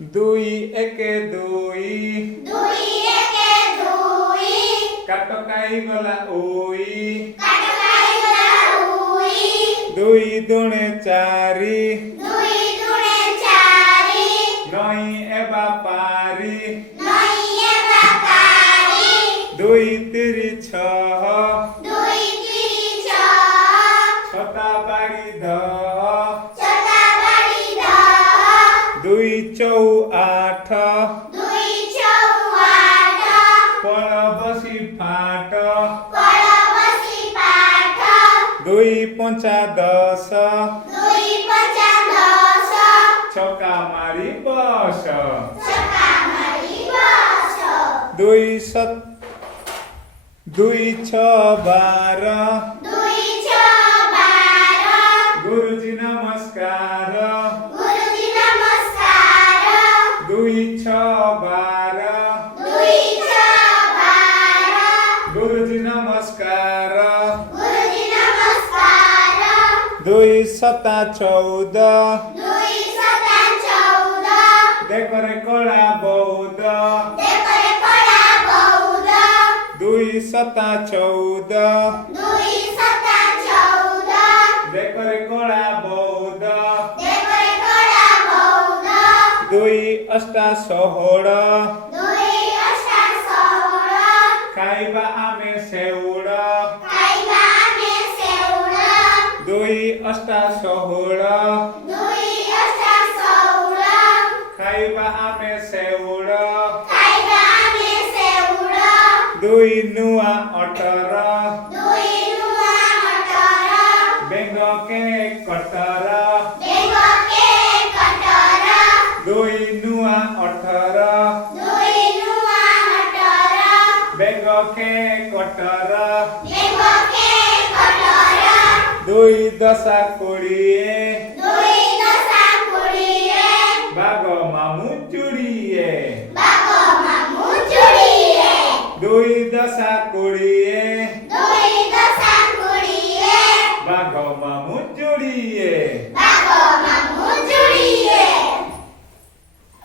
ଦୁଇ ଏକେ ଦୁଇ ଦୁଇ ଏକେ ଦୁଇ କାଟ ଖାଇଗଲା ଓଇ କାଟ ଖାଇଗଲା ଉଇ ଦୁଇ ଦୁଣେ ଚାରି ଦୁଇ ଦୁଣେ ଚାରି ନଈ ଏବା ପାରି ନଈ ଏବା ପାରି ଦୁଇ ତିରି ଛଅ ଦୁଇ ତିରି ଛଅ ଛତା ବାଡ଼ି ଧଅ ଛତା ବାଡ଼ି ଧଅ ଦୁଇ ଚଉ ଆଠ ଦୁଇ ଚଉ ଆଠ ପଳ ବସି ଫାଟ କଳ ବସି ପାଠ ଦୁଇ ପଞ୍ଚା ଦଶ ଦୁଇ ପଞ୍ଚା ଦଶ ଛକା ମାରି ବସ ଛକା ମାରି ବସ ଦୁଇ ଛଅ ବାର ଦୁଇ ଛଅ ବାର ଗୁରୁଜୀ ନମସ୍କାର ଗୁରୁଜୀ ନମସ୍କାର ଦୁଇ ଛଅ ବାର ଦୁଇ ଛଅ ବାର ଗୁରୁଜୀ ନମସ୍କାର ଗୁରୁଜୀ ନମସ୍କାର ଦୁଇ ସତା ଚଉଦ ଦୁଇ ସତା ଚଉଦ ଦେଖରେ କଳା ବୌଦ ଦେଖରେ କଳା ବଉଦ ଦୁଇ ସତା ଚଉଦ ଦୁଇ ସତା ଚଉଦ ଦେଖରେ କଳା ବୌଦ ଦେଖରେ କଳା ବଉଦ ଦୁଇ ଅଷ୍ଟା ଷୋହଳ ଦୁଇ ଅଷ୍ଟା ଷୋହଳ ଖାଇବା ଆମେ ସେଉଳ ଖାଇବା ଆମେ ସେଉଳ ଦୁଇ ଅଷ୍ଟା ଷୋହଳ ଦୁଇ ଅଷ୍ଟା ଷୋହଳ ଖାଇବା ଆମେ ସେଉଳ ଖାଇବା ଆମେ ସେଉଳ ଦୁଇ ନୂଆ ଅଠର ଦୁଇ ନୂଆ ଅଠର ବେଙ୍ଗ କେ କଟର ବେଙ୍ଗ କେ କଟର ଦୁଇ ନୂଆ ଅଠର ଦୁଇ ନୂଆ ଅଠର ବେଙ୍ଗ କେ କଟର ବେଙ୍ଗ କେ କଟର ଦୁଇ ଦଶା କୋଡ଼ିଏ ଦୁଇ ଦଶା କୋଡ଼ିଏ ବାଘ ମାମୁଁ ଚୁଡ଼ିଏ ବାଘ ମାମୁଁ ଚୁଡ଼ିଏ ଦୁଇ ଦଶା କୋଡ଼ିଏ